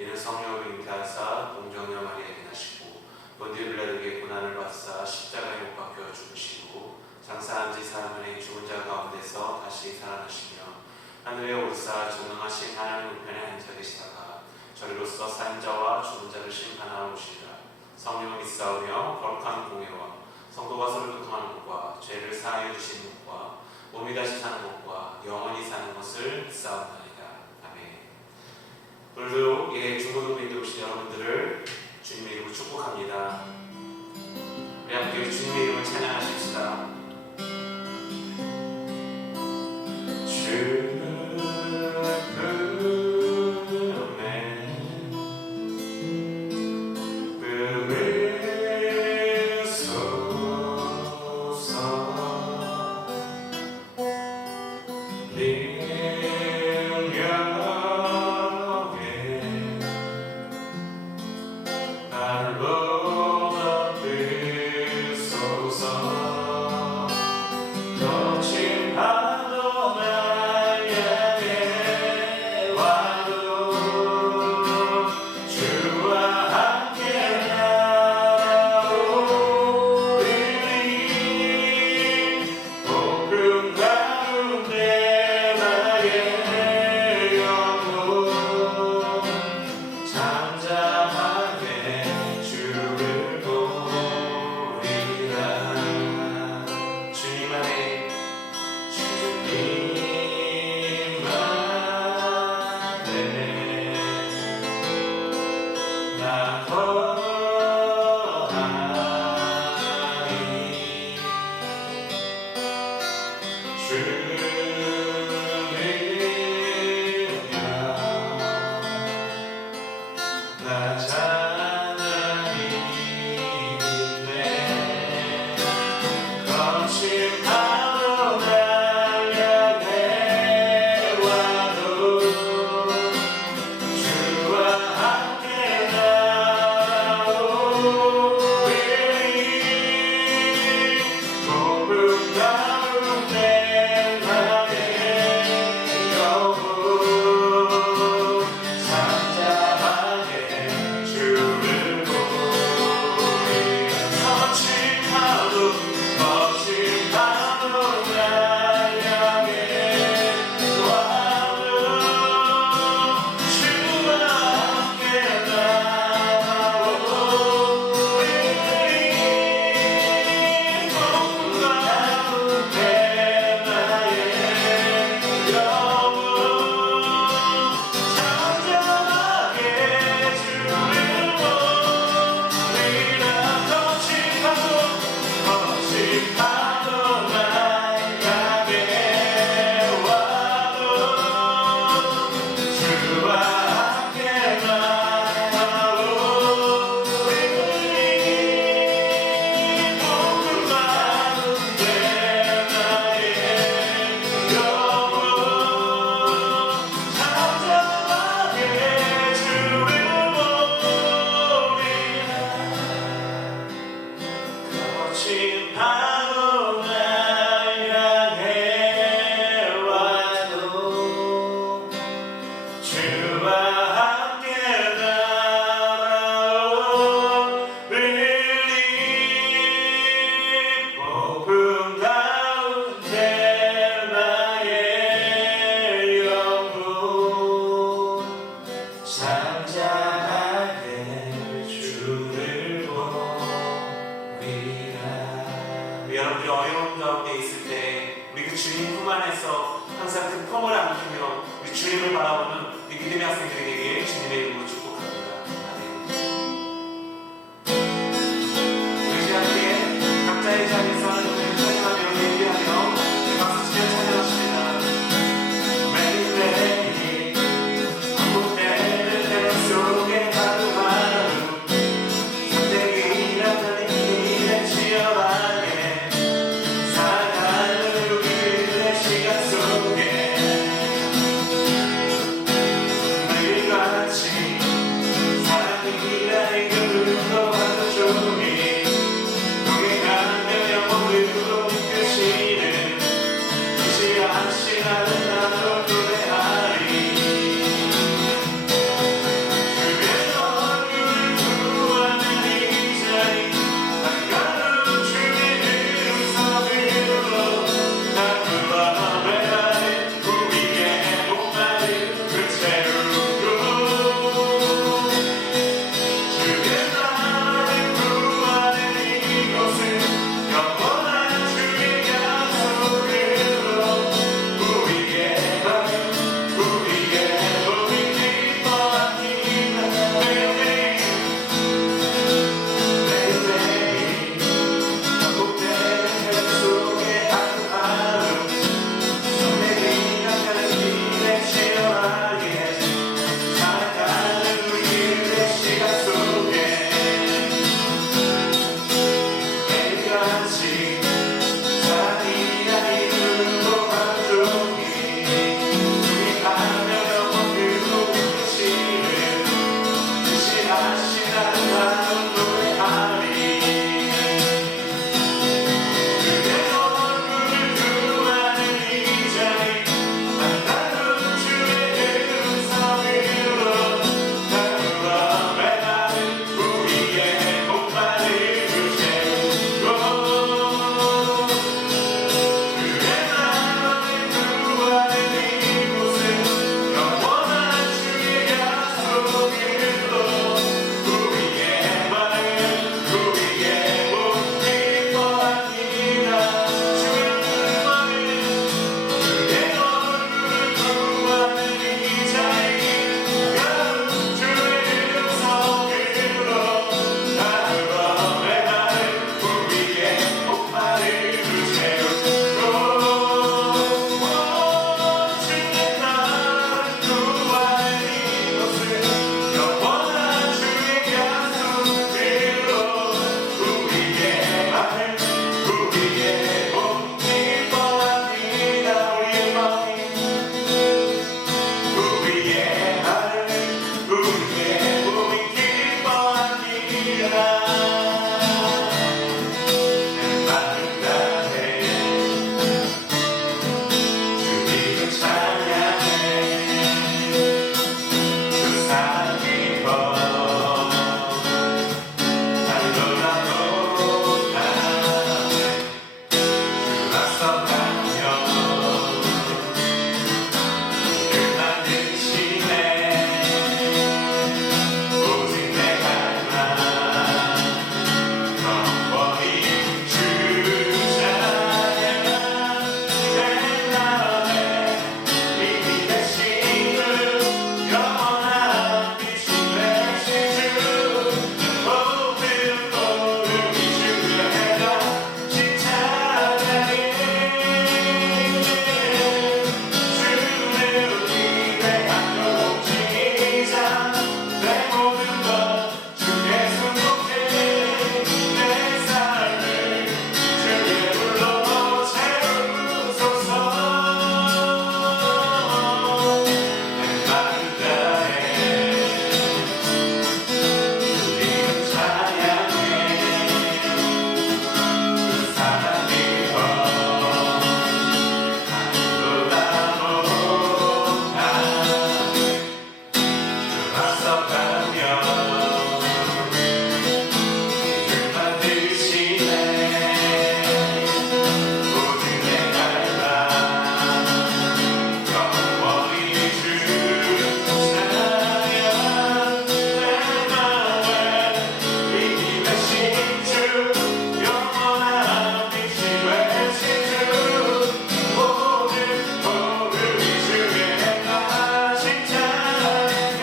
이는 성령을 잉태하사 동정녀 마리아에게 나시고 본디오 빌라도에게 고난을 받사 십자가에 못 박혀 죽으시고 장사한 지 사흘 죽은 자 가운데서 다시 살아나시며 하늘에 오르사 전능하신 하나님 우편에 앉아 계시다가 저리로서 산 자와 죽은 자를 심판하러 오시리라. 성령을 믿사오며 거룩한 공예와 성도가 서로 교통하는 것과 죄를 사하여 주시는 것과 몸이 다시 사는 것과 영원히 사는 것을 믿사옵나이다. 아멘. 오늘도 중고등부인들 오신 여러분들을 주님의 이름으로 축복합니다. 우리 함께 주님의 이름을 찬양하십시다. 여러분이 어려운 가운데 있을 때 우리 그 주님 품 안에서 항상 그 품을 안기며 우리 주님을 바라보는 우리 믿음의 학생들에게 주님의 이름으로 축복합니다. 아멘. 우리 함께 각자의 자리에서 하나님을 찬양하며 예배하며 박수 치며 찬양하십니다. 매일매일 반복되는 내 속에 하루하루 선택이 일어나는 길에 치열하게 시간 속에 매일같이 때까지 잔인한 이름으로 반종이 하며 영원 그로 계시는 하신 하나님 노래하리 그대 얼굴을 구하는 이 자리 만나는 주의 은사 위로 하루와 매하는 우리의 목마름을 채우고 그대 나를 구하는 이곳은 영원한 주의 약속으로 우리의 마음 우리의 복 기뻐합니다 주의 마음 그대 얼굴을 구하는 이 자리 주의 음성으로 하루와 매하는 우리의 목마름을 채우고 주의 나를 구하는 이곳은 영원한 주의 약속으로 우리의 마음 우리의 복 기뻐합니다 우리의 마음 우리의 하늘 우리의 몸이 기뻐합니다 내 마음 다해 주님을 찬양해 그 사랑 기뻐 날 돌아보다 주 앞서 가며 늘 만드시네 오직 내 갈망 영원히 주 찬양 내 마음에 이미 되신 주 영원한 빛이 되신 주 모든 모름이 주의 해라 찬양해 주를 위대한 목지자 내 모든 것 주께 순복해 내 삶을 주의 불로 채우소서 내 마음 다해 주님을 찬양해 그 사랑 기뻐 하늘보다 못하네 주 앞서 가며 늘 만드시네 모든 내 갈망 영원히 주 찬양 내 마음에 이미 되신 주 영원한 빛이 되신 주 모든 모름이 주의 행하신 찬양해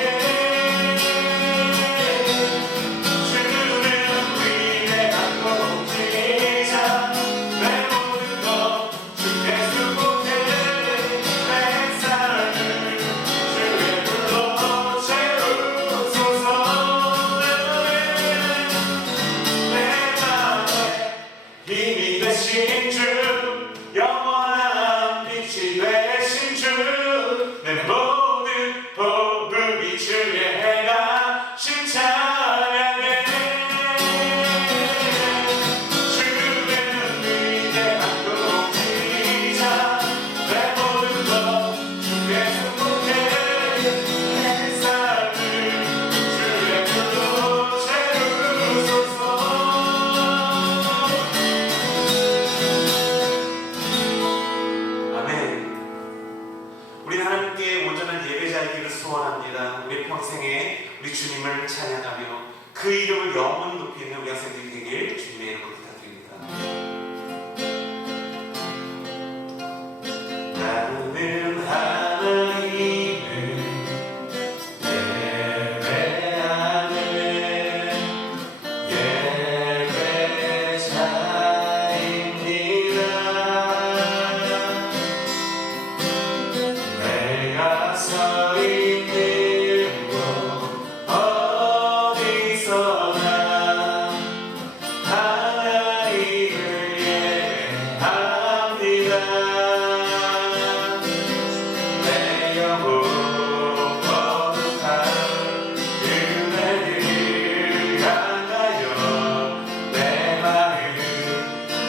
주는 위대한 목지자 내 모든 것 주께 순복해 내 삶을 주의 불로 채우소서 내 마음에 힘이 되신 주 영원한 빛이 되신 주 내 모든 복음이 주의 행하신 찬양해 주는 위대한 목지자 내 모든 것 주께 순복해 내 삶을 주의 불로 채우소서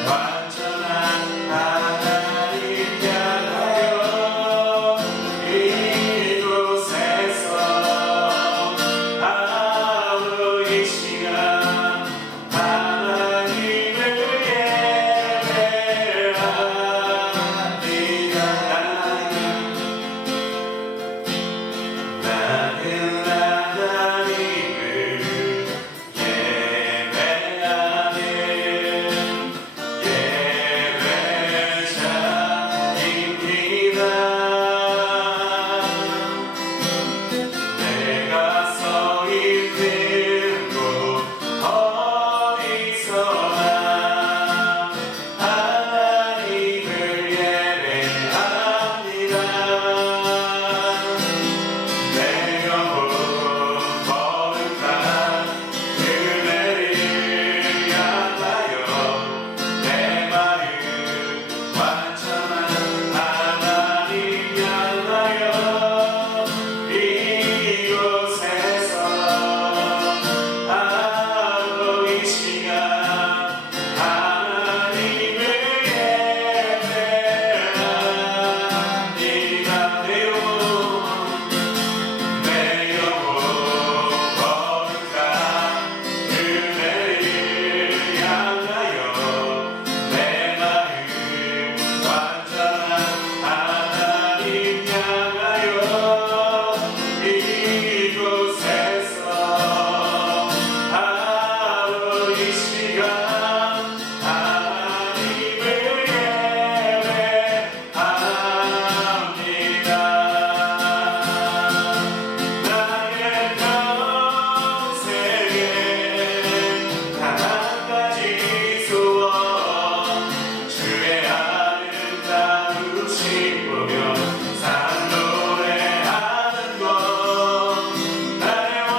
완전한 하나님 향하여 이곳에서 하루 이 시간 하나님을 예배합니다. 나는 하나님을 예배하는 예배자입니다. 내가 서 있는 곳 어디서나 하나님을 예배합니다. 내 영혼 거룩한 그대를 향하여 내 마음 완전한 하나님 향하여 이곳에서 하루 이 시간 하나님을 예배합니다. 내 영혼 거룩한 그대를 향하여 내 마음 완전한 하나님 향하여 이곳에서 하루 이 시간 하나님을 예배합니다. 나의 평생에 단 한 가지 소원 주의 아름다우신 보며 산 노래하는 것 나의 왕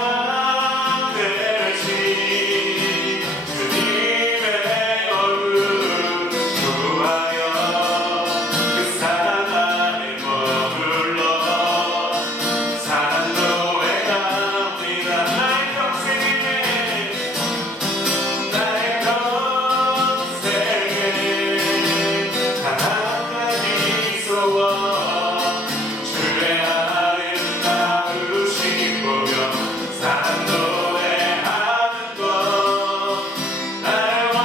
되신 주님의 얼굴 구하여 그 사랑 안에 머물러 사랑노래합니다. 나의 평생에 단 한 가지 소원 주의 아름다우신 보며 사랑노래하는 것 나의 왕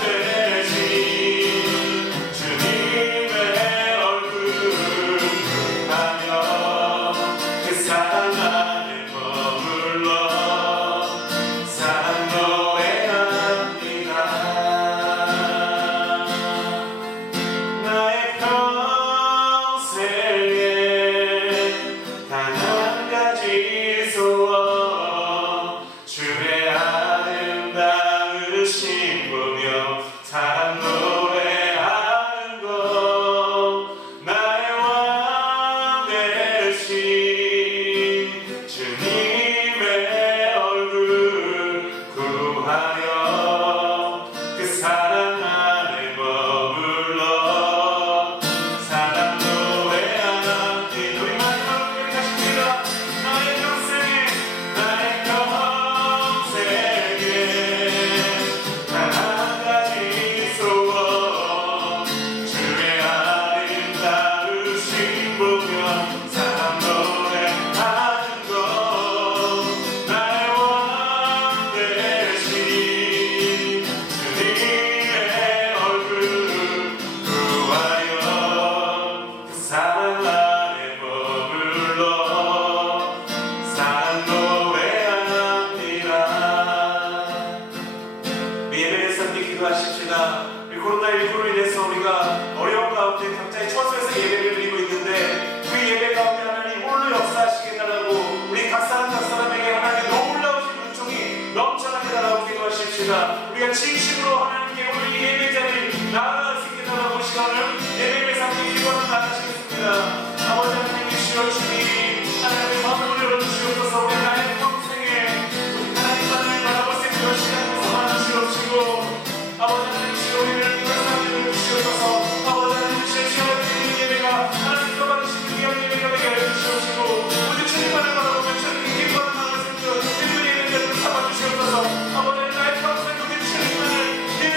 되신 주님의 얼굴 구하여 그 사랑 안에 머물러 사랑노래합니다. 나의 평생에 단 한 가지 소원 주의 아름다우신 보며 사랑 노래하는 것 나의 왕 되신 주님의 얼굴 구하여 그 사랑 안에 머물러 사랑 노래합니다. 우리 마지막으로 고백하십니다. 나의 평생에 단 한 가지 소원 주의 아름다우신 보며 사랑 노래하는 것 나의 왕 되신 주님의 얼굴 구하여 그 사랑 안에 머물러 사랑 노래합니다. 예배에서 함께 기도하십시다. 우리 코로나19로 인해서 우리가 어려운 가운데 각자의 처소에서 예배를 드리고 있는데 그 예배 가운데 하나님 홀로 역사하시겠다라고 우리 각 사람에게 하나님의 놀라우신 은총이 넘쳐나게 달라고 기도하십시다. 우리가 진심으로 하나님께 오늘 이 예배 자리에 나아갈 수 있게 달라고 시간을 예배에서 함께 기도하며 나가시겠습니다. 아버지 하나님 주여 주님 하나님의 마음을 열어주시옵소서. 우리 나의 평생에 우리 하나님만을 바라볼 수 있는 시간을 주옵시고 아버지 하나님 주여 우리를 불쌍히 여겨주시옵소서. 아버지 하나님 주여 주님 예배가 하나님과 받으시는 귀한 예배가 되게 하여 주시옵시고 우리 주님만을 바라보며 주님 기뻐하는 마음을 생겨 기쁜 예배를 삼아주시옵소서. 아버지 하나님 나의 평생 우리 주님만을 예배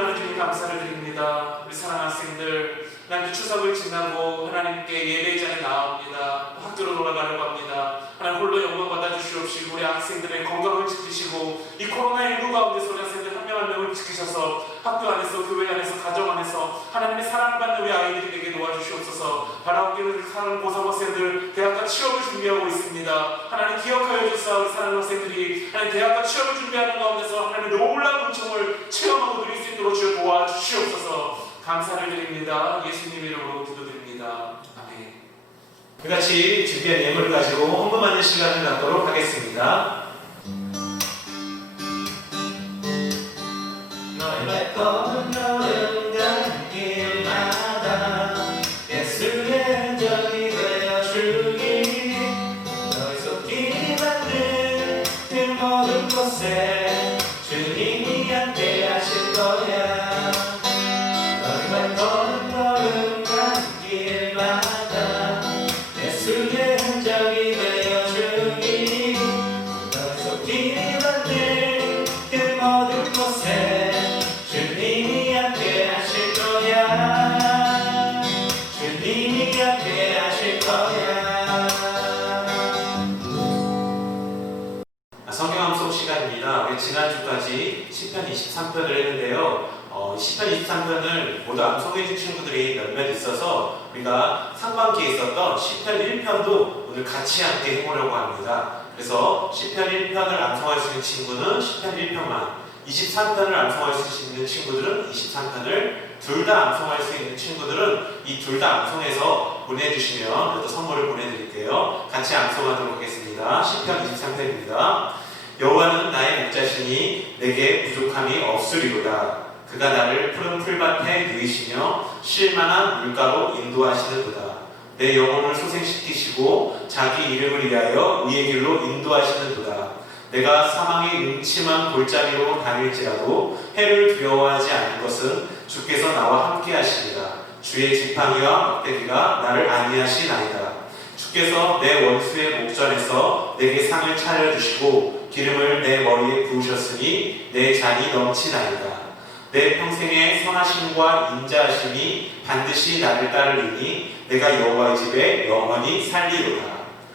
하나님 주님 감사를 드립니다. 우리 사랑하는 학생들 하나님 추석을 지나고 하나님께 예배 자리에 나옵니다. 학교로 돌아가려고 합니다. 하나님 홀로 영광 받아주시옵시고 우리 학생들의 건강을 지키시고 이 코로나19 가운데서 우리 학생들 한 명 한 명을 지키셔서 학교 안에서 교회 안에서 가정 안에서 하나님의 사랑받는 우리 아이들이 되게 도와주시옵소서. 바라옵기를 사랑하는 고삼학생들 대학과 취업을 준비하고 있습니다. 하나님 기억하여 주사 우리 사랑하는 학생들이 하나님 대학과 취업을 준비하는 가운데서 하나님의 놀라운 은총을 체험하고 누릴 수 있도록 주여 도와주시옵소서. 감사를 드립니다. 예수님 이름으로 기도드립니다. 아멘. 우리같이 준비한 예물을 가지고 헌금하는 시간을 갖도록 하겠습니다. 너의 검은 여름 가는 길마다 예수의 적이 되어주기 너의 손길이 만든 그 모든 곳에 주님이 함께 하실 거야. 너의 검은 여름 가는 길마다 예수의 흔적이 되어주기 너의 손길이 만든 그 모든 곳에 주님이 함께 하실 거야. 주님이 함께 하실 거야. 성경 암송 시간입니다. 우리 지난주까지 시편 23편을 했는데요. 시편 23편을 모두 암송해 준 친구들이 몇몇 있어서 우리가 상반기에 있었던 시편 1편도 오늘 같이 함께 해보려고 합니다. 그래서 시편 1편을 암송할 수 있는 친구는 시편 1편만, 23편을 암송할 수 있는 친구들은 23편을, 둘 다 암송할 수 있는 친구들은 이 둘 다 암송해서 보내주시면 또 선물을 보내드릴게요. 같이 암송하도록 하겠습니다. 시편 23편입니다. 여호와는 나의 목자시니 내게 부족함이 없으리로다. 그가 나를 푸른 풀밭에 누이시며 쉴만한 물가로 인도하시는도다. 내 영혼을 소생시키시고 자기 이름을 위하여 의의 길로 인도하시는도다. 내가 사망의 음침한 골짜기로 다닐지라도 해를 두려워하지 않을 것은 주께서 나와 함께 하시리라. 주의 지팡이와 막대기가 나를 안위하시나이다. 주께서 내 원수의 목전에서 내게 상을 차려주시고 기름을 내 머리에 부으셨으니 내 잔이 넘치나이다. 내 평생의 선하심과 인자하심이 반드시 나를 따르리니 내가 여호와의 집에 영원히 살리로다.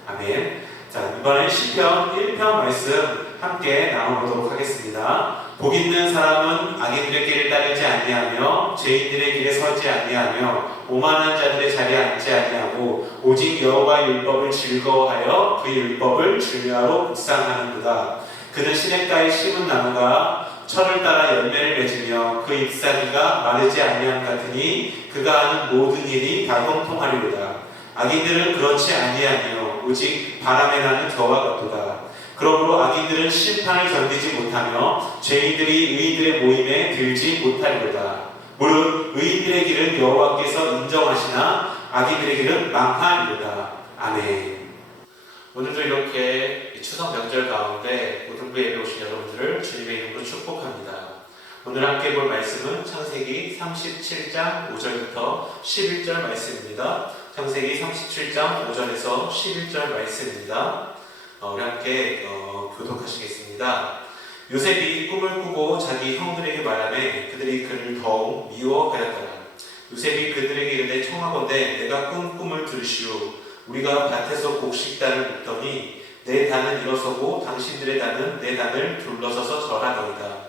아멘. 자, 이번엔 시편 1편 말씀 함께 나눠보도록 하겠습니다. 복 있는 사람은 악인들의 길을 따르지 아니하며 죄인들의 길에 서지 아니하며 오만한 자들의 자리에 앉지 아니하고 오직 여호와의 율법을 즐거워하여 그 율법을 즐겨하러 묵상하는도다. 그는 시냇가에 심은 나무가 철을 따라 열매를 맺으며 그 잎사귀가 마르지 아니함 같으니 그가 하는 모든 일이 다 형통하리로다. 악인들은 그렇지 아니하며 오직 바람에 나는 겨와 같도다. 그러므로 악인들은 심판을 견디지 못하며 죄인들이 의인들의 모임에 들지 못하리로다. 무릇 의인들의 길은 여호와께서 인정하시나 악인들의 길은 망하리로다. 아멘. 오늘도 이렇게 추석 명절 가운데 고등부 예배 오신 여러분들을 주님의 이름으로 축복합니다. 오늘 함께 볼 말씀은 창세기 37장 5절부터 11절 말씀입니다. 창세기 37장 5절에서 11절 말씀입니다. 우리 함께 교독하시겠습니다. 요셉이 꿈을 꾸고 자기 형들에게 말하매 그들이 그를 더욱 미워하였더라. 요셉이 그들에게 이르되 청하건대 내가 꾼 꿈을 들으시오. 우리가 밭에서 곡식단을 묶더니 내 단은 일어서고 당신들의 단은 내 단을 둘러서서 절하더이다.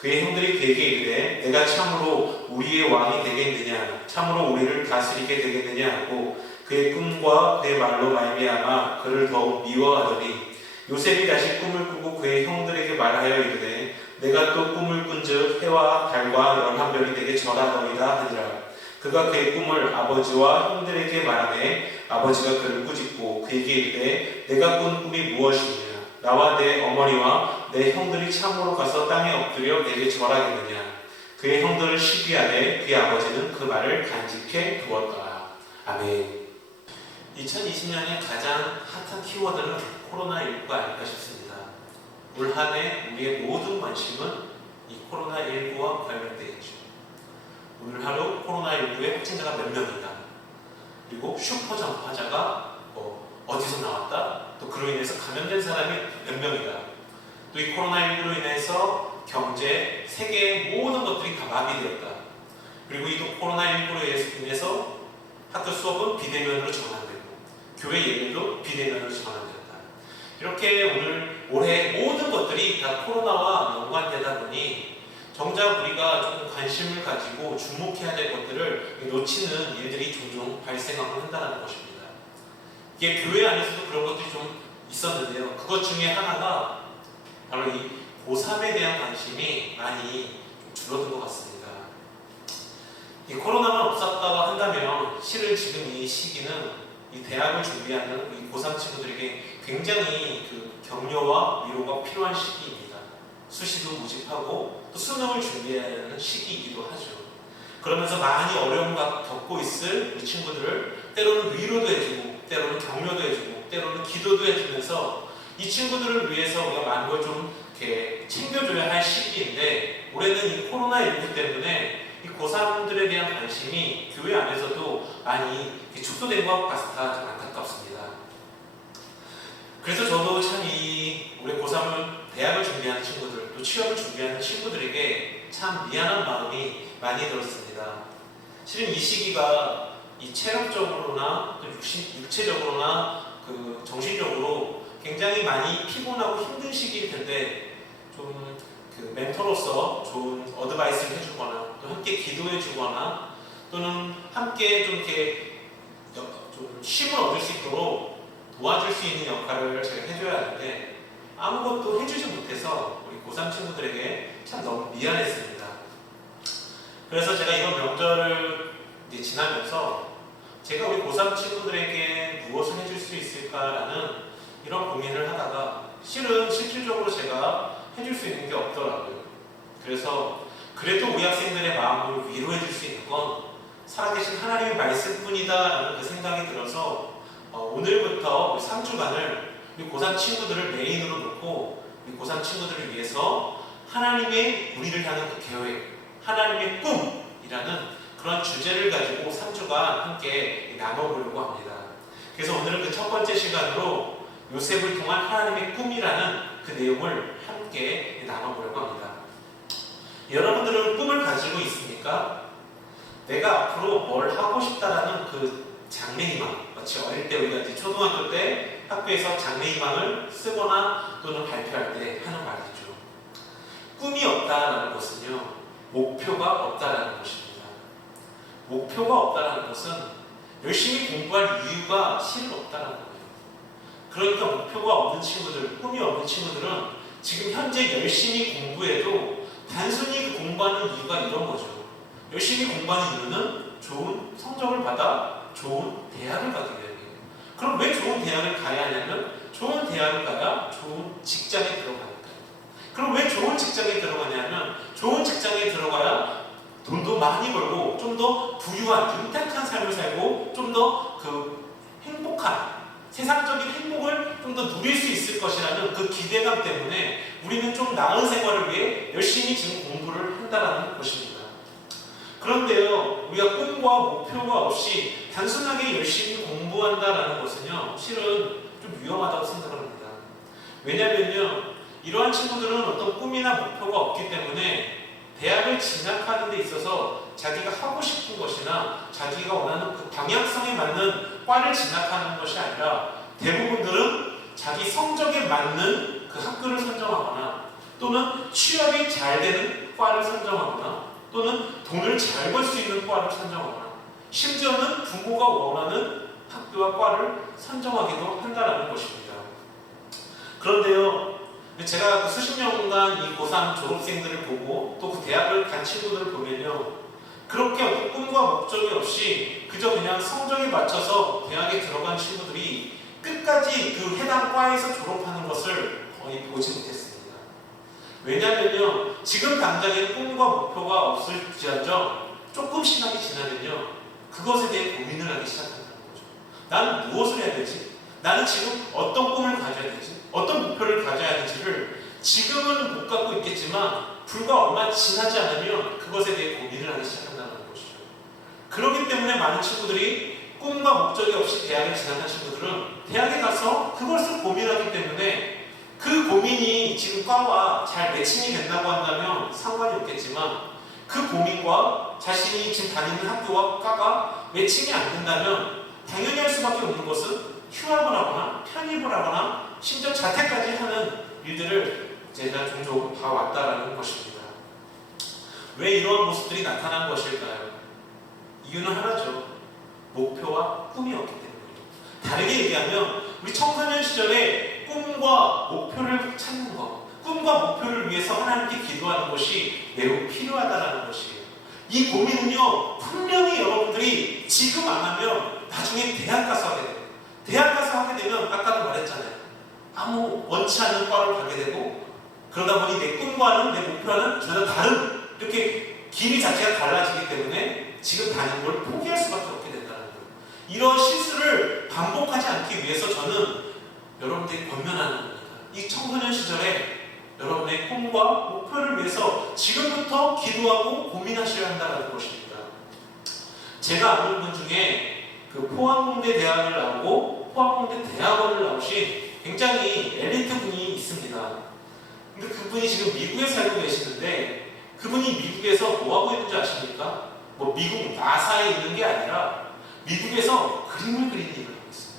그의 형들이 그에게 이르되 내가 참으로 우리의 왕이 되겠느냐, 참으로 우리를 다스리게 되겠느냐 하고 그의 꿈과 그의 말로 말미암아 그를 더욱 미워하더니 요셉이 다시 꿈을 꾸고 그의 형들에게 말하여 이르되 내가 또 꿈을 꾼즉 해와 달과 11별이 내게 절하더이다 하니라. 그가 그의 꿈을 아버지와 형들에게 말하매 아버지가 그를 꾸짖고 그에게 이르되 내가 꾼 꿈이 무엇이냐, 나와 내 어머니와 내 형들이 참으로 가서 땅에 엎드려 내게 절하겠느냐. 그의 형들을 시기하되 그의 아버지는 그 말을 간직해 두었다. 아멘. 2020년의 가장 핫한 키워드는 코로나19가 아닐까 싶습니다. 올 한 해 우리의 모든 관심은 이 코로나19와 관련되어 있죠. 오늘 하루 코로나19의 확진자가 몇 명이다. 그리고 슈퍼 전파자가 어디서 나왔다. 또 그로 인해서 감염된 사람이 몇 명이다. 또 이 코로나19로 인해서 경제, 세계의 모든 것들이 다 마비되었다. 그리고 이 코로나19로 인해서 학교 수업은 비대면으로 전환되고 교회 예배도 비대면으로 전환되었다. 이렇게 올해 모든 것들이 다 코로나와 연관되다 보니 정작 우리가 조금 관심을 가지고 주목해야 될 것들을 놓치는 일들이 종종 발생하고 한다는 것입니다. 이게 교회 안에서도 그런 것들이 좀 있었는데요. 그것 중에 하나가 바로 이 고3에 대한 관심이 많이 줄어든 것 같습니다. 이 코로나만 없었다고 한다면 실은 지금 이 시기는 이 대학을 준비하는 이 고3 친구들에게 굉장히 그 격려와 위로가 필요한 시기입니다. 수시도 모집하고 또 수능을 준비하는 시기이기도 하죠. 그러면서 많이 어려움을 겪고 있을 우리 친구들을 때로는 위로도 해주고 때로는 격려도 해주고 때로는 기도도 해주면서 이 친구들을 위해서 우리가 많은 걸 좀 이렇게 챙겨줘야 할 시기인데 올해는 이 코로나19 때문에 이 고3들에 대한 관심이 교회 안에서도 많이 축소된 것 같아 좀 안타깝습니다. 그래서 저도 참 이 올해 고3을 대학을 준비하는 친구들 또 취업을 준비하는 친구들에게 참 미안한 마음이 많이 들었습니다. 실은 이 시기가 이 체력적으로나 또 육체적으로나 그 정신적으로 굉장히 많이 피곤하고 힘든 시기일 텐데 좀 그 멘토로서 좋은 어드바이스를 해주거나 또 함께 기도해주거나 또는 함께 좀 이렇게 좀 쉼을 얻을 수 있도록 도와줄 수 있는 역할을 제가 해줘야 하는데 아무것도 해주지 못해서 우리 고3 친구들에게 참 너무 미안했습니다. 그래서 제가 이번 명절을 이제 지나면서 제가 우리 고3 친구들에게 무엇을 해줄 수 있을까라는 이런 고민을 하다가 실질적으로 제가 해줄 수 있는 게 없더라고요. 그래서 그래도 우리 학생들의 마음을 위로해 줄 수 있는 건 살아계신 하나님의 말씀뿐이다라는 그 생각이 들어서 오늘부터 3주간을 우리 고3 친구들을 메인으로 놓고 우리 고3 친구들을 위해서 하나님의 우리를 향한 그 계획, 하나님의 꿈이라는 그런 주제를 가지고 3주간 함께 나눠보려고 합니다. 그래서 오늘은 그 첫 번째 시간으로 요셉을 통한 하나님의 꿈이라는 그 내용을 함께 나눠보려고 합니다. 여러분들은 꿈을 가지고 있습니까? 내가 앞으로 뭘 하고 싶다라는 그 장래희망, 마치 어릴 때 우리가 이제 초등학교 때 학교에서 장래희망을 쓰거나 또는 발표할 때 하는 말이죠. 꿈이 없다라는 것은요, 목표가 없다라는 것입니다. 목표가 없다라는 것은 열심히 공부할 이유가 실은 없다라는 거예요. 그러니까 목표가 없는 친구들, 꿈이 없는 친구들은 지금 현재 열심히 공부해도 단순히 그 공부하는 이유가 이런 거죠. 열심히 공부하는 이유는 좋은 성적을 받아 좋은 대학을 가기 위함이에요. 그럼 왜 좋은 대학을 가야 하냐면 좋은 대학을 가야 좋은 직장에 들어가니까요. 그럼 왜 좋은 직장에 들어가냐면 좋은 직장에 들어가야 돈도 많이 벌고 좀 더 부유한, 윤택한 삶을 살고 좀 더 그 행복한 세상적인 행복을 좀 더 누릴 수 있을 것이라는 그 기대감 때문에 우리는 좀 나은 생활을 위해 열심히 지금 공부를 한다는 것입니다. 그런데요, 우리가 꿈과 목표가 없이 단순하게 열심히 공부한다는 것은요, 실은 좀 위험하다고 생각합니다. 왜냐면요, 이러한 친구들은 어떤 꿈이나 목표가 없기 때문에 대학을 진학하는 데 있어서 자기가 하고 싶은 것이나 자기가 원하는 그 방향성에 맞는 과를 진학하는 것이 아니라 대부분들은 자기 성적에 맞는 그 학교를 선정하거나 또는 취업이 잘 되는 과를 선정하거나 또는 돈을 잘 벌 수 있는 과를 선정하거나 심지어는 부모가 원하는 학교와 과를 선정하기도 한다는 것입니다. 그런데요, 제가 그 수십 년간 이 고3 졸업생들을 보고 또 그 대학을 간 친구들을 보면요, 그렇게 어떤 꿈과 목적이 없이 그저 그냥 성적에 맞춰서 대학에 들어간 친구들이 끝까지 그 해당 과에서 졸업하는 것을 거의 보지 못했습니다. 왜냐면요, 지금 당장의 꿈과 목표가 없을지언정 조금 시간이 지나면요, 그것에 대해 고민을 하기 시작한다는 거죠. 나는 무엇을 해야 되지? 나는 지금 어떤 꿈을 가져야 되지? 어떤 목표를 가져야 되지를 지금은 못 갖고 있겠지만 불과 얼마 지나지 않으면 그것에 대해 고민을 하기 시작한다는 것이죠. 그렇기 때문에 많은 친구들이 꿈과 목적이 없이 대학에 진학한 친구들은 대학에 가서 그것을 고민하기 때문에 그 고민이 지금 과와 잘 매칭이 된다고 한다면 상관이 없겠지만 그 고민과 자신이 지금 다니는 학교와 과가 매칭이 안 된다면 당연히 할 수밖에 없는 것은 휴학을 하거나 편입을 하거나 심지어 자퇴까지 하는 일들을 제가 종종 봐왔다라는 것입니다. 왜 이러한 모습들이 나타난 것일까요? 이유는 하나죠. 목표와 꿈이 없기 때문이에요. 다르게 얘기하면 우리 청소년 시절에 꿈과 목표를 찾는 것, 꿈과 목표를 위해서 하나님께 기도하는 것이 매우 필요하다는 것이에요. 이 고민은요, 분명히 여러분들이 지금 안 하면 나중에 대학 가서 하게 돼요. 대학 가서 하게 되면 아까도 말했잖아요. 아무 원치 않는 과를 가게 되고 그러다 보니 내 꿈과는 내 목표와는 전혀 다른 이렇게 길이 자체가 달라지기 때문에 지금 다니는 걸 포기할 수밖에 없게 된다는 거예요. 이런 실수를 반복하지 않기 위해서 저는 여러분들이 권면하는 겁니다. 이 청소년 시절에 여러분의 꿈과 목표를 위해서 지금부터 기도하고 고민하셔야 한다는 것입니다. 제가 아는 분 중에 그 포항공대 대학을 나오고 포항공대 대학원을 나오신 굉장히 엘리트 분이 있습니다. 근데 그분이 지금 미국에 살고 계시는데 그분이 미국에서 뭐 하고 있는지 아십니까? 뭐 미국 나사에 있는 게 아니라 미국에서 그림을 그리는 일을 하고 있어요.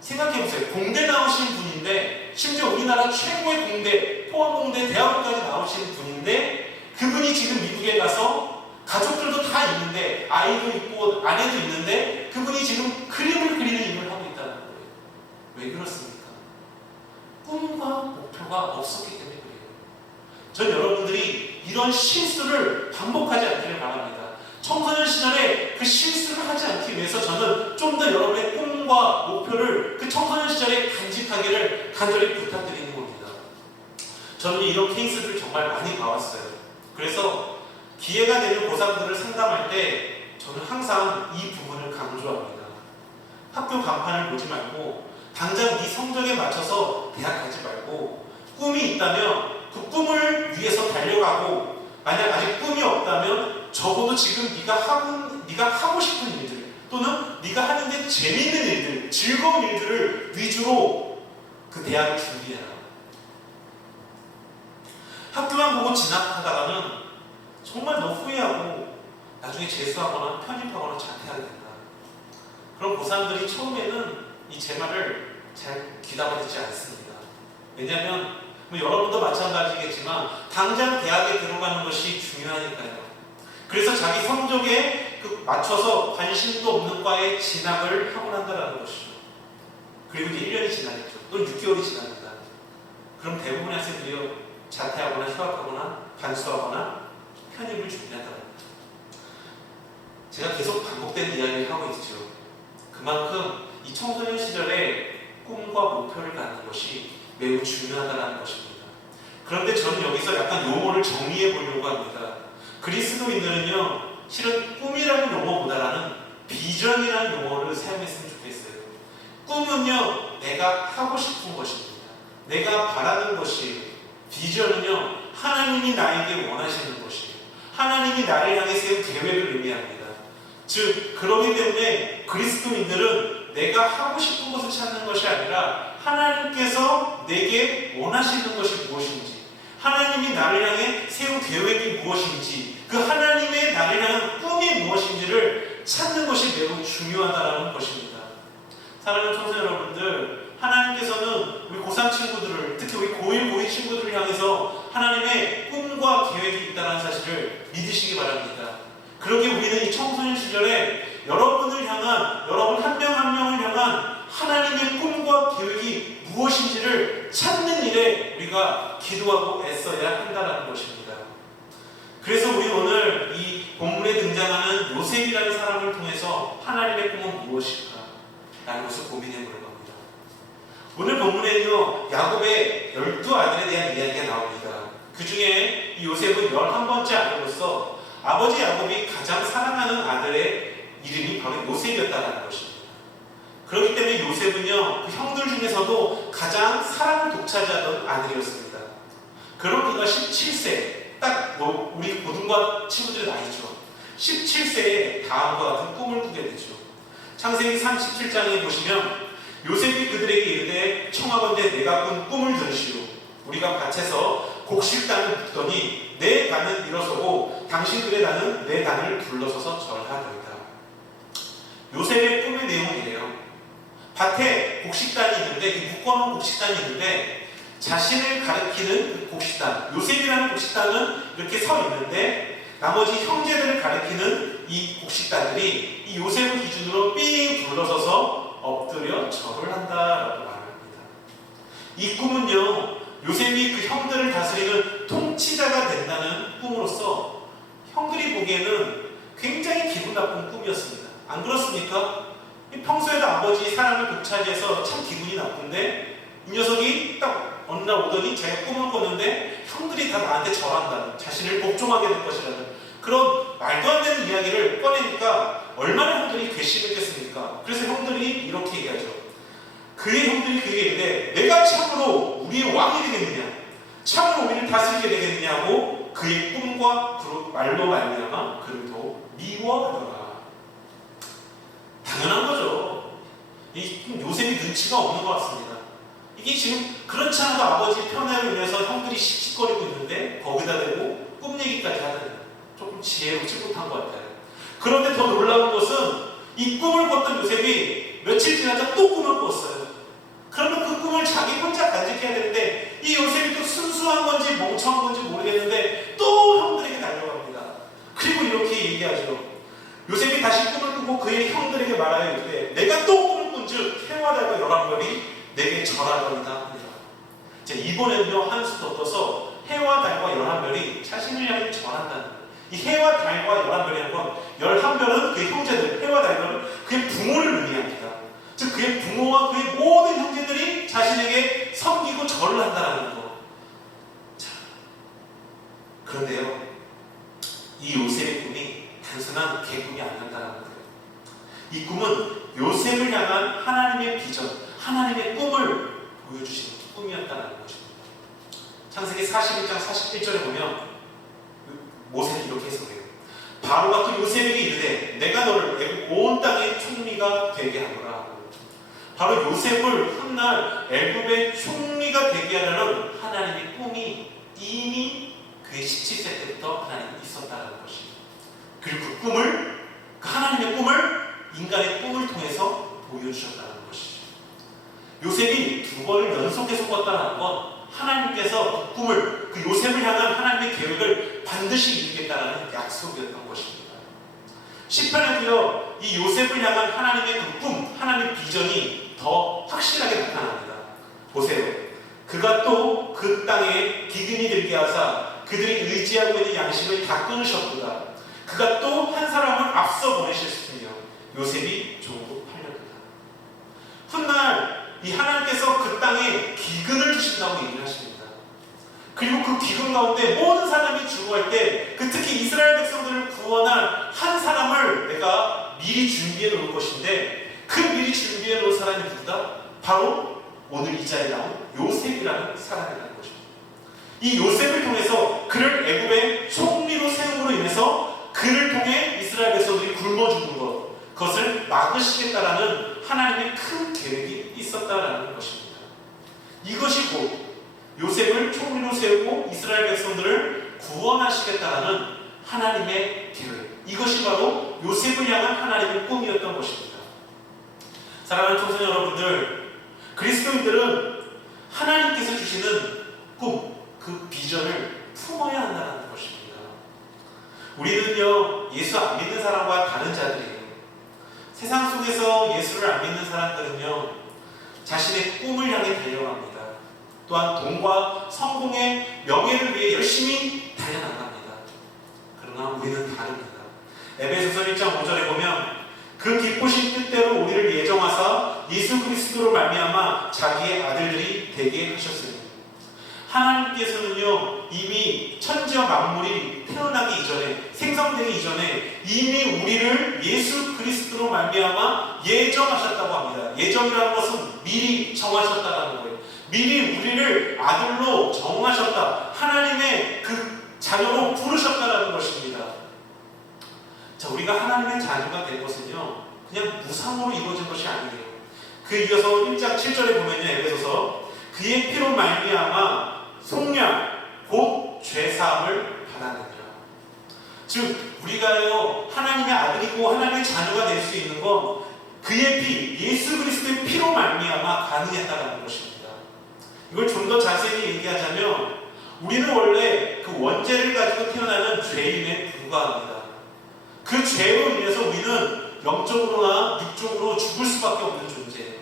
생각해보세요. 공대 나오신 분인데 심지어 우리나라 최고의 공대, 포항공대 대학원까지 나오신 분인데 그분이 지금 미국에 가서 가족들도 다 있는데 아이도 있고 아내도 있는데 그분이 지금 그림을 그리는 일을 하고 있다는 거예요. 왜 그렇습니까? 꿈과 목표가 없었기 때문에 그래요. 전 여러분들이 이런 실수를 반복하지 않기를 바랍니다. 청소년 시절에 그 실수를 하지 않기 위해서 저는 좀 더 여러분의 꿈과 목표를 그 청소년 시절에 간직하기를 간절히 부탁드리는 겁니다. 저는 이런 케이스들을 정말 많이 봐왔어요. 그래서 기회가 되는 고3들을 상담할 때 저는 항상 이 부분을 강조합니다. 학교 간판을 보지 말고 당장 네 성적에 맞춰서 대학 가지 말고 꿈이 있다면 그 꿈을 위해서 달려가고 만약 아직 꿈이 없다면 적어도 지금 네가 하고 싶은 일들 또는 네가 하는데 재미있는 일들, 즐거운 일들을 위주로 그 대학을 준비해라. 학교만 보고 진학하다가는 정말 너 후회하고 나중에 재수하거나 편입하거나 자퇴하게 된다. 그럼 고3들이 처음에는 이 제 말을 잘 귀담아 듣지 않습니다. 왜냐하면 뭐 여러분도 마찬가지겠지만 당장 대학에 들어가는 것이 중요하니까요. 그래서 자기 성적에 맞춰서 관심도 없는 과에 진학을 하고 난다는 것이죠. 그리고 이제 1년이 지나겠죠. 또 6개월이 지납니다. 그럼 대부분의 학생들이 자퇴하거나 휴학하거나 반수하거나 편입을 준비한다는 겁니다. 제가 계속 반복된 이야기를 하고 있죠. 그만큼 이 청소년 시절에 꿈과 목표를 갖는 것이 매우 중요하다는 것입니다. 그런데 저는 여기서 약간 용어를 정리해 보려고 합니다. 그리스도인들은요, 실은 꿈이라는 용어보다는 비전이라는 용어를 사용했으면 좋겠어요. 꿈은요, 내가 하고 싶은 것입니다. 내가 바라는 것이에요. 비전은요, 하나님이 나에게 원하시는 것이에요. 하나님이 나를 향해 세운 계획을 의미합니다. 즉, 그렇기 때문에 그리스도인들은 내가 하고 싶은 것을 찾는 것이 아니라 하나님께서 내게 원하시는 것이 무엇인지, 하나님이 나를 향해 세운 계획이 무엇인지, 그 하나님의 나를 향한 꿈이 무엇인지를 찾는 것이 매우 중요하다는 것입니다. 사랑하는 청소년 여러분들, 하나님께서는 우리 고3 친구들을, 특히 우리 고1, 고2 친구들을 향해서 하나님의 꿈과 계획이 있다는 사실을 믿으시기 바랍니다. 그러기에 우리는 이 청소년 시절에 여러분을 향한, 여러분 한 명 한 명을 향한 하나님의 꿈과 계획이 무엇인지를 찾는 일에 우리가 기도하고 애써야 한다는 것입니다. 그래서 우리 오늘 이 본문에 등장하는 요셉이라는 사람을 통해서 하나님의 꿈은 무엇일까? 라는 것을 고민해 보려고 합니다. 오늘 본문에는요, 야곱의 12아들에 대한 이야기가 나옵니다. 그 중에 이 요셉은 11번째 아들로서 아버지 야곱이 가장 사랑하는 아들의 이름이 바로 요셉이었다는 것입니다. 그렇기 때문에 요셉은요, 그 형들 중에서도 가장 사랑을 독차지하던 아들이었습니다. 그런 그가 17세, 딱 우리 고등과 친구들의 나이죠. 17세에 다음과 같은 꿈을 꾸게 되죠. 창세기 37장에 보시면 요셉이 그들에게 이르되 청하건대 내가 꾼 꿈을 들으시오. 우리가 밭에서 곡식단을 묻더니 내 단은 일어서고 당신들의 단은 내 단을 둘러서서 절하더이다. 요셉의 꿈의 내용이래요. 밭에 곡식단이 있는데, 이 묶어놓은 곡식단이 있는데 자신을 가리키는 그 곡식단, 요셉이라는 곡식단은 이렇게 서 있는데 나머지 형제들을 가리키는 이 곡식단들이 이 요셉을 기준으로 삥 둘러서서 엎드려 절을 한다라고 말합니다. 이 꿈은요, 요셉이 그 형들을 다스리는 통치자가 된다는 꿈으로서 형들이 보기에는 굉장히 기분 나쁜 꿈이었습니다. 안 그렇습니까? 평소에도 아버지 사랑을 독차지해서 참 기분이 나쁜데 이 녀석이 딱 어느 날 오더니 자기가 꿈을 꿨는데 형들이 다 나한테 절한다는, 자신을 복종하게 될 것이라는 그런 말도 안 되는 이야기를 꺼내니까 얼마나 형들이 괘씸했겠습니까? 그래서 형들이 이렇게 얘기하죠. 그의 형들이 그에게 이르되 내가 참으로 우리의 왕이 되겠느냐, 참으로 우리를 다스리게 되겠느냐고 그의 꿈과 말로 말미암아 그를 더 미워하더라. 당연한 거죠. 이 요셉이 눈치가 없는 것 같습니다. 이게 지금 그렇지 않아도 아버지의 편애를 위해서 형들이 씩씩거리고 있는데 거기다 대고 꿈 얘기까지 하다니 조금 지혜롭지 못한 것 같아요. 그런데 더 놀라운 것은 이 꿈을 꿨던 요셉이 며칠 지나자 또 꿈을 꿨어요. 그러면 그 꿈을 자기 혼자 간직해야 되는데 이 요셉이 또 순수한 건지 멍청한 건지 모르겠는데 또 형들에게 달려갑니다. 그리고 이렇게 얘기하죠. 요셉이 다시 꿈을 꾸고 그의 형들에게 말하여 이르되 내가 또 꿈을 꾼즉 해와 달과 열왕별이 내게 절하더이다 하니라. 이번에는요 한수 더 떠서 해와 달과 열왕별이 자신을 향해 절한다는 거예요. 이 해와 달과 열왕별이라는 건 11별은 그의 형제들, 해와 달별은 그의 부모를 의미합니다. 즉 그의 부모와 그의 모든 형제들이 자신에게 섬기고 절을 한다는 거. 자, 그런데요 이 요셉의 꿈이 단순한 개꿈이 아니었다는 거예요. 이 꿈은 요셉을 향한 하나님의 비전, 하나님의 꿈을 보여주시는 꿈이었다는 것입니다. 창세기 41장 41절에 보면 모세는 이렇게 해석해요. 바로가 또 요셉에게 이르되 내가 너를 애굽 온 땅의 총리가 되게 하노라. 바로 요셉을 훗날 애굽의 총리가 되게 하려는 하나님의 꿈이 이미 그의 17세 때부터 하나님이 있었다는 것입니다. 그리고 그 꿈을, 그 하나님의 꿈을 인간의 꿈을 통해서 보여주셨다는 것이죠. 요셉이 2번을 연속해서 꿨다는 건 하나님께서 그 꿈을, 그 요셉을 향한 하나님의 계획을 반드시 이루겠다는 약속이었던 것입니다. 시편에도요 이 요셉을 향한 하나님의 그 꿈, 하나님의 비전이 더 확실하게 나타납니다. 보세요. 그가 또 그 땅에 기근이 들게 하사 그들이 의지하고 있는 양식을 다 끊으셨도다. 그가 또 한 사람을 앞서 보내셨으며 요셉이 종으로 팔렸도다. 훗날 이 하나님께서 그 땅에 기근을 주신다고 얘기를 하십니다. 그리고 그 기근 가운데 모든 사람이 죽어갈 때 그 특히 이스라엘 백성들을 구원한 한 사람을 내가 미리 준비해 놓을 것인데 그 미리 준비해 놓은 사람이 누구다? 바로 오늘 이 자리에 나온 요셉이라는 사람이라는 것입니다. 이 요셉을 통해서 그를 애굽의 총리로 세움으로 인해서 그를 통해 이스라엘 백성들이 굶어 죽는 것, 그것을 막으시겠다라는 하나님의 큰 계획이 있었다라는 것입니다. 이것이 곧 요셉을 총리로 세우고 이스라엘 백성들을 구원하시겠다라는 하나님의 계획, 이것이 바로 요셉을 향한 하나님의 꿈이었던 것입니다. 사랑하는 청소년 여러분들, 그리스도인들은 하나님께서 주시는 꿈, 그 비전을 품어야 한다는 것입니다. 우리는요 예수 안 믿는 사람과 다른 자들이에요. 세상 속에서 예수를 안 믿는 사람들은요 자신의 꿈을 향해 달려갑니다. 또한 돈과 성공의 명예를 위해 열심히 달려나갑니다. 그러나 우리는 다릅니다. 에베소서 1장 5절에 보면 그 기쁘신 뜻대로 우리를 예정하사 예수 그리스도로 말미암아 자기의 아들들이 되게 하셨으니, 하나님께서는요 이미 천지와 만물이 태어나기 이전에, 생성되기 이전에 이미 우리를 예수 그리스도로 말미암아 예정하셨다고 합니다. 예정이라는 것은 미리 정하셨다는 거예요. 미리 우리를 아들로 정하셨다, 하나님의 그 자녀로 부르셨다는 것입니다. 자, 우리가 하나님의 자녀가 된 것은요 그냥 무상으로 이루어진 것이 아니에요. 그 이어서 1장 7절에 보면요, 에베소서 그의 피로 말미암아 속량 곧 죄사함을 받았느니라. 즉 우리가요 하나님의 아들이고 하나님의 자녀가 될 수 있는 건 그의 피, 예수 그리스도의 피로 말미암아 가능했다는 것입니다. 이걸 좀 더 자세히 얘기하자면 우리는 원래 그 원죄를 가지고 태어나는 죄인에 불과합니다. 그 죄로 인해서 우리는 영적으로나 육적으로 죽을 수밖에 없는 존재예요.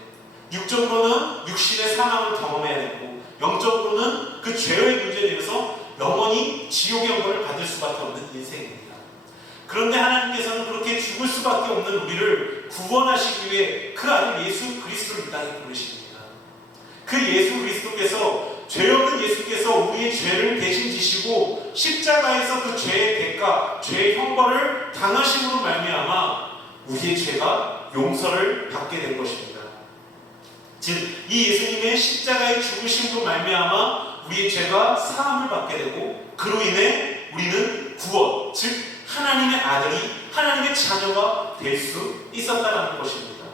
육적으로는 육신의 사망을 경험해야 되고 영적으로는 그 죄의 문제로 인해서 영원히 지옥의 영광을 받을 수밖에 없는 인생입니다. 그런데 하나님께서는 그렇게 죽을 수밖에 없는 우리를 구원하시기 위해 그 아들 예수 그리스도를 이 땅에 보내십니다. 그 예수 그리스도께서 죄 없는 예수께서 우리의 죄를 대신 지시고 십자가에서 그 죄의 대가, 죄의 형벌을 당하심으로 말미암아 우리의 죄가 용서를 받게 된 것입니다. 즉, 이 예수님의 십자가의 죽으심으로 말미암아 우리의 죄가 사함을 받게 되고 그로 인해 우리는 구원, 즉 하나님의 아들이 하나님의 자녀가 될 수 있었다는 것입니다.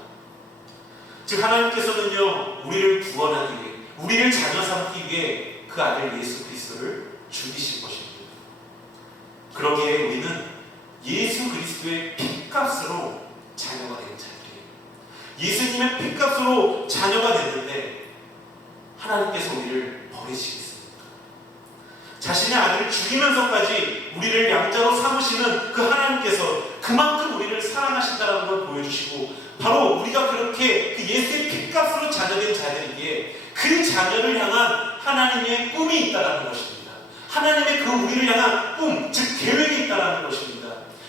즉 하나님께서는요 우리를 구원하기 위해 우리를 자녀 삼기 위해 그 아들 예수 그리스도를 죽이신 것입니다. 그러기에 우리는 예수 그리스도의 핏값으로 자녀가 된 자들이에요. 예수님의 핏값으로 자녀가 됐는데 하나님께서 우리를 버리시겠습니까? 자신의 아들을 죽이면서까지 우리를 양자로 삼으시는 그 하나님께서 그만큼 우리를 사랑하신다는 걸 보여주시고 바로 우리가 그렇게 그 예수의 핏값으로 자녀된 자들이기에 그 자녀를 향한 하나님의 꿈이 있다는 것입니다. 하나님의 그 우리를 향한 꿈, 즉 계획이 있다는 것입니다.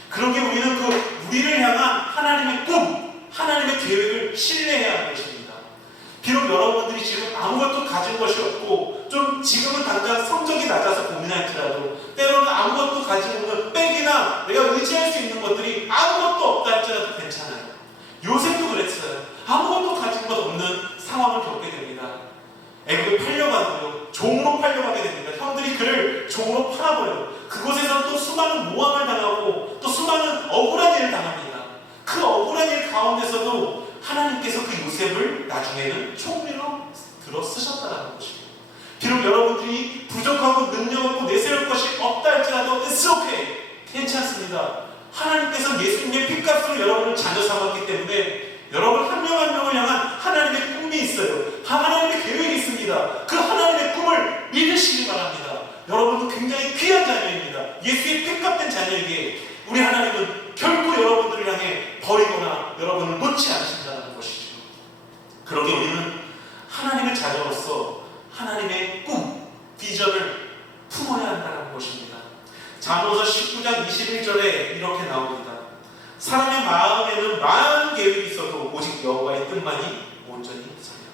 그러기에 우리는 그 우리를 향한 하나님의 꿈, 하나님의 계획을 신뢰해야 하는 것입니다. 비록 여러분들이 지금 아무것도 가진 것이 없고 좀 지금은 당장 성적이 낮아서 고민할지라도 때로는 아무것도 가지고 없는 백이나 내가 의지할 수 있는 것들이 아무것도 없다 할지라도 괜찮아요. 요셉도 그랬어요. 아무것도 가진 것 없는 상황을 겪게 됩니다. 애굽에 팔려가고요. 종으로 팔려가게 됩니다. 형들이 그를 종으로 팔아버려요. 그곳에서 또 수많은 모함을 당하고 또 수많은 억울한 일을 당합니다. 그 억울한 일 가운데서도 하나님께서 그 요셉을 나중에는 총리로 들어 쓰셨다는 것입니다. 비록 여러분들이 부족하고 능력 없고 내세울 것이 없다 할지라도 It's okay. 괜찮습니다. 하나님께서 예수님의 핏값으로 여러분을 자녀 삼았기 때문에 여러분 한 명 한 명을 향한 하나님의 꿈이 있어요. 하나님의 계획이 있습니다. 그 하나님의 꿈을 믿으시기 바랍니다. 여러분도 굉장히 귀한 자녀입니다. 예수의 핏값된 자녀에게 우리 하나님은 결코 여러분들을 향해 버리거나 여러분을 놓지 않으신다는 것이죠. 그러기에 우리는 하나님의 자녀로서 하나님의 꿈, 비전을 품어야 한다는 것입니다. 잠언서 19장 21절에 이렇게 나옵니다. 사람의 마음에는 많은 계획이 있어도 오직 여호와의 뜻만이 온전히 서리라.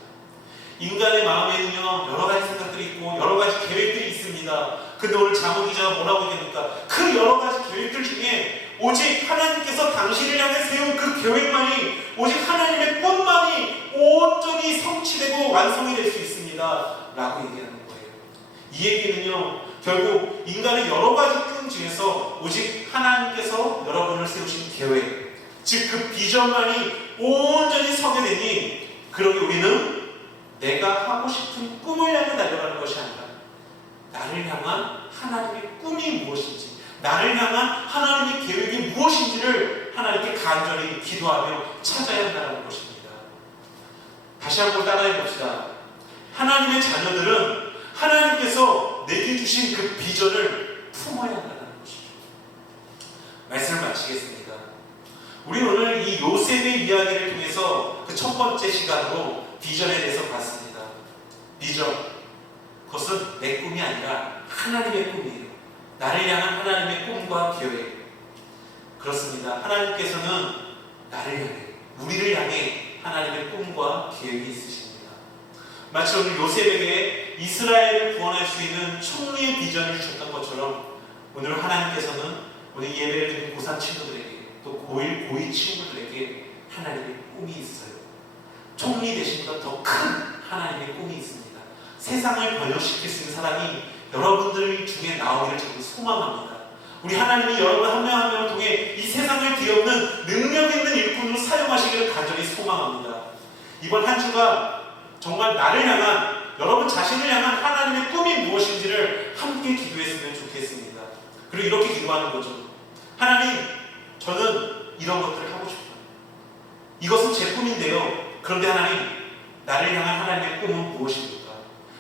인간의 마음에는요 여러 가지 생각들이 있고 여러 가지 계획들이 있습니다. 근데 오늘 잠언 기자가 뭐라고 얘기합니까? 그 여러 가지 계획들 중에 오직 하나님께서 당신을 향해 세운 그 계획만이 오직 하나님의 꿈만이 온전히 성취되고 완성이 될 수 있습니다 라고 얘기하는 거예요. 이 얘기는요 결국 인간의 여러 가지 꿈 중에서 오직 하나님께서 여러분을 세우신 계획, 즉 그 비전만이 온전히 서게 되니 그러기 우리는 내가 하고 싶은 꿈을 향해 달려가는 것이 아니라 나를 향한 하나님의 꿈이 무엇인지, 나를 향한 하나님의 계획이 무엇인지를 하나님께 간절히 기도하며 찾아야 한다는 것입니다. 다시 한번 따라해 봅시다. 하나님의 자녀들은 하나님께서 내게 주신 그 비전을 품어야 한다는 것이죠. 말씀을 마치겠습니다. 우리 오늘 이 요셉의 이야기를 통해서 그 첫 번째 시간으로 비전에 대해서 봤습니다. 비전, 그것은 내 꿈이 아니라 하나님의 꿈이에요. 나를 향한 하나님의 꿈과 계획. 그렇습니다. 하나님께서는 나를 향해, 우리를 향해 하나님의 꿈과 계획이 있으십니다. 마치 오늘 요셉에게 이스라엘을 구원할 수 있는 총리의 비전을 주셨던 것처럼 오늘 하나님께서는 우리 예배를 드린 고3 친구들에게 또 고1, 고2 친구들에게 하나님의 꿈이 있어요. 총리 되신보다 더 큰 하나님의 꿈이 있습니다. 세상을 번영시킬 수 있는 사람이 여러분들 중에 나오기를 저는 소망합니다. 우리 하나님이 여러분 한 명 한 명을 통해 이 세상을 뒤엎는 능력 있는 일꾼으로 사용하시기를 간절히 소망합니다. 이번 한 주가 정말 나를 향한, 여러분 자신을 향한 하나님의 꿈이 무엇인지를 함께 기도했으면 좋겠습니다. 그리고 이렇게 기도하는 거죠. 하나님, 저는 이런 것들을 하고 싶어요. 이것은 제 꿈인데요. 그런데 하나님, 나를 향한 하나님의 꿈은 무엇입니까?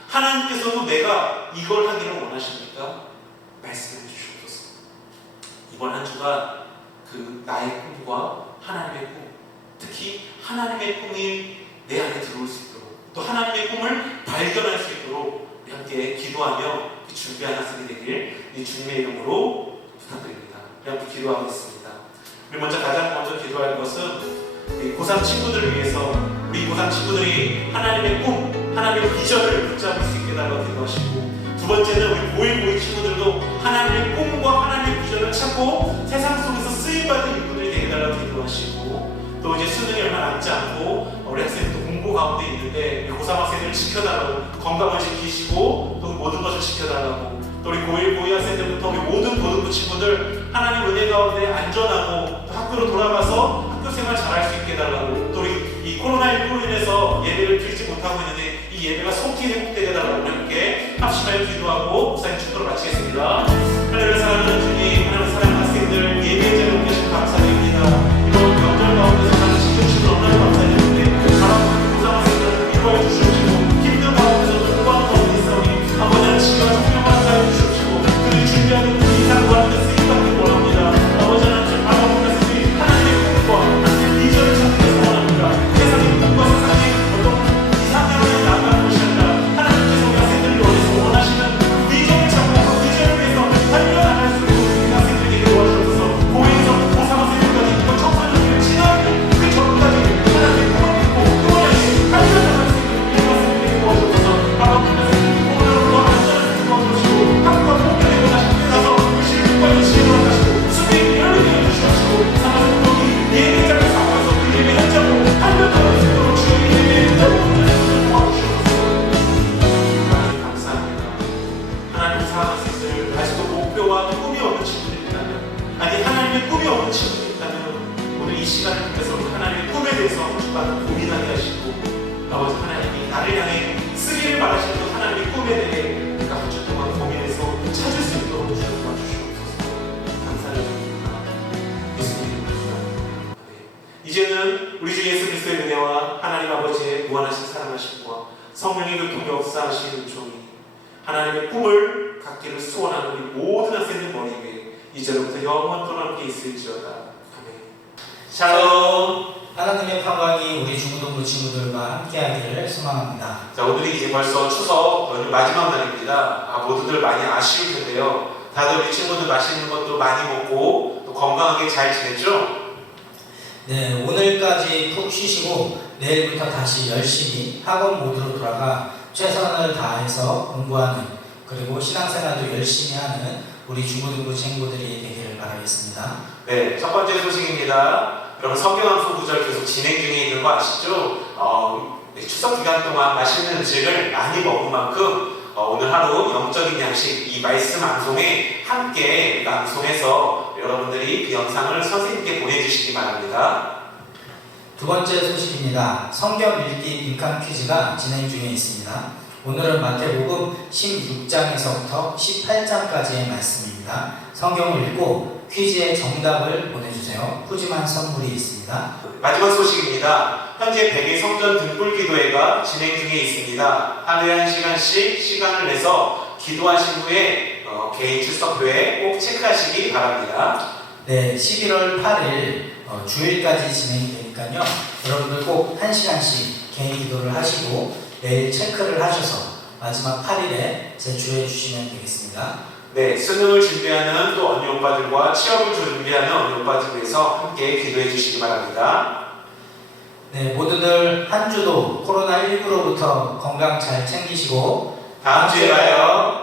하나님께서도 내가 이걸 하기를 원하십니까? 말씀해 주시옵소서. 이번 한 주가 그 나의 꿈과 하나님의 꿈, 특히 하나님의 꿈이 내 안에 들어올 수 있도록, 또 하나님의 꿈을 발견할 수 있도록 우리 함께 기도하며 준비한 학생이 되길 이 주님의 이름으로 부탁드립니다. 우리 함께 기도하겠습니다. 우리 가장 먼저 기도할 것은 우리 고3 친구들을 위해서, 우리 고3 친구들이 하나님의 꿈, 하나님의 비전을 붙잡을 수 있게 달라고 기도하시고, 두 번째는 우리 고1 친구들도 하나님의 꿈과 하나님의 비전을 찾고 세상 속에서 쓰임받는 인물들이 되게 달라고 기도하시고, 또 이제 수능이 얼마 남지 않고 우리 학생들도 공부 가운데 있는데 우리 고3 학생들을 지켜달라고, 건강을 지키시고 또 모든 것을 지켜달라고, 또 우리 고1, 고2 학생들부터 우리 모든 고등부 친구들 하나님 은혜 가운데 안전하고 또 학교로 돌아가서 학교 생활 잘할 수 있게 해달라고, 또 우리 이 코로나19로 인해서 예배를 드리지 못하고 있는데 이 예배가 속히 회복되게 해달라고 함께 합심하여 기도하고 목사님 축도를 마치겠습니다. 하나님을 사랑하는 주님, 하나님을 사랑하는 학생들 예배의 자리에 온 계신 감사드립니다. 이런 명절 가운데서 나를 지켜주시는 너무나 감사드리는데 바라보는 고상 학생들을 위로해 주시옵시고, 힘든 가운데서도 공부하는 가운데 있사오니 아버지 하나님 지혜와 총명을 하여 주시옵시고, 그들이 준비하는 그 이상 가운데 쓰임받기를 원합니다. 아버지 하나님 바라보는 학생들이 하나님의 꿈과 하나님의 비전을 찾기를 원합니다. 세상의 꿈과 세상의 어떤 이상형을 나아가는 것이 아니라 하나님께서 우리 학생들을 위해서 원하시는 비전을 찾고 그 비전을 위해서 달려나갈 수 있는 우리 학생들에게 도와주셔서 고에서 고3 학생들까지 그 청소년들을 지나고 그 전까지 하나님의 꿈을 믿고 꿈을 향해 달려나갈 수 있는 우리 학생들에게 도와주셔서 바라보는 학생들이 코로나로부터 안전을 도와주시고 학교가 폭력에 원하시는 데 가서 그 실력과 지혜로 하시고 수비에 열리게 해주시고 사랑하는 예배자를 삼아서 그 예배 현장으로 달려나갈 수 있도록 주의 예배에 도와주시옵소서. 하나님 감사합니다. 하나님 사랑하는 학생들, 아직도 목표와 꿈이 없는 친구들이 있다면, 아니 하나님의 꿈이 없는 친구들이 있다면 오늘 이 시간을 통해서 하나님의 꿈에 대해서 한 주간 고민하게 하시고, 아버지 하나님이 나를 향해 쓰기를 바라시는 그 하나님의 꿈에 대해 우리가 한 주 동안 고민해서 찾을 수 있도록 주님 도와주시옵소서. 감사드립니다. 예수님 이름으로. 이제는 우리 주 예수 그리스도의 은혜와 하나님 아버지의 무한하신 사랑하심과 성령의 교통의 역사하시는 종이 하나님의 꿈을 갖기를 소원하는 우리 모든 학생들 머리 위에 이제로부터 영원토록 함께 있을지어다. 아멘. 샬롬. 하나님의 평강이 우리 중고등부 친구들과 함께하기를 소망합니다. 자, 오늘이 이제 벌써 추석 연휴 마지막 날입니다. 모두들 많이 아쉬울 텐데요. 다들 우리 친구들 맛있는 것도 많이 먹고 또 건강하게 잘 지냈죠? 네, 오늘까지 푹 쉬시고 내일부터 다시 열심히 학원 모드로 돌아가 최선을 다해서 공부하는, 그리고 신앙생활도 열심히 하는 우리 중고등부 친구들이 되기를 바라겠습니다. 네, 첫 번째 소식입니다. 여러분 성경학습 구절 계속 진행 중에 있는 거 아시죠? 추석 기간 동안 맛있는 음식을 많이 먹은 만큼 오늘 하루 영적인 양식, 이 말씀 암송에 함께 암송해서 여러분들이 그 영상을 선생님께 보내주시기 바랍니다. 두 번째 소식입니다. 성경 읽기 빈칸 퀴즈가 진행 중에 있습니다. 오늘은 마태복음 16장에서부터 18장까지의 말씀입니다. 성경을 읽고 퀴즈의 정답을 보내주세요. 푸짐한 선물이 있습니다. 마지막 소식입니다. 현재 100일 성전 등불 기도회가 진행 중에 있습니다. 하루에 1시간씩 시간을 내서 기도하신 후에 개인 출석표에 꼭 체크하시기 바랍니다. 네, 11월 8일 주일까지 진행이 되니까요. 여러분들 꼭 1시간씩 개인 기도를 하시고 내일 체크를 하셔서 마지막 8일에 제출해 주시면 되겠습니다. 네, 수능을 준비하는 또 언니 오빠들과 취업을 준비하는 언니 오빠들 위해서 함께 기도해 주시기 바랍니다. 네, 모두들 한 주도 코로나19로부터 건강 잘 챙기시고 다음 주에 봐요.